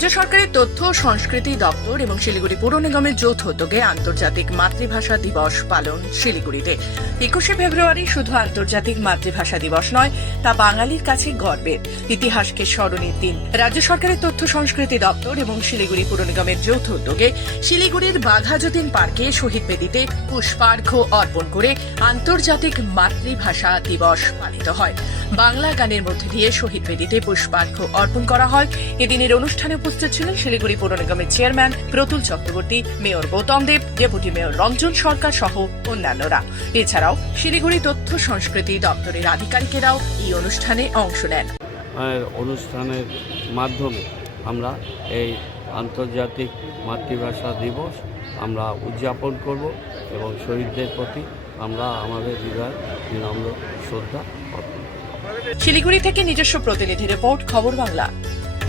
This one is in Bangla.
রাজ্য সরকারের তথ্য ও সংস্কৃতি দপ্তর এবং শিলিগুড়ি পৌর নিগমের যৌথ উদ্যোগে আন্তর্জাতিক মাতৃভাষা দিবস পালন শিলিগুড়িতে। 21শে ফেব্রুয়ারি শুধু আন্তর্জাতিক মাতৃভাষা দিবস নয়, তা বাঙালির কাছে গর্বের, ইতিহাসকে স্মরণের দিন। রাজ্য সরকারের তথ্য সংস্কৃতি দপ্তর এবং শিলিগুড়ি পৌর নিগমের যৌথ উদ্যোগে শিলিগুড়ির বাঘাযতীন পার্কে শহীদ বেদিতে পুষ্পার্ঘ্য অর্পণ করে আন্তর্জাতিক মাতৃভাষা দিবস পালিত হয়। বাংলা গানের মধ্যে দিয়ে শহীদ বেদিতে পুষ্পার্ঘ্য অর্পণ করা হয়। এদিনের অনুষ্ঠানে উপস্থিত ছিলেন শিলিগুড়ি পৌর নিগমের চেয়ারম্যান প্রতুল চক্রবর্তী, মেয়র গৌতম দেব, ডেপুটি মেয়র রঞ্জন সরকার সহ অন্যান্যরা। এছাড়াও শিলিগুড়ি তথ্য সংস্কৃতি দপ্তরের আধিকারিকেরাও এই অনুষ্ঠানে অংশ নেন। অনুষ্ঠানের মাধ্যমে আমরা এই আন্তর্জাতিক মাতৃভাষা দিবস আমরা উদযাপন করব এবং শহীদদের প্রতি আমরা আমাদের হৃদয় বিনম্র শ্রদ্ধা অর্পণ করব। শিলিগুড়ি থেকে নিজস্ব প্রতিনিধি রিপোর্ট, খবর বাংলা।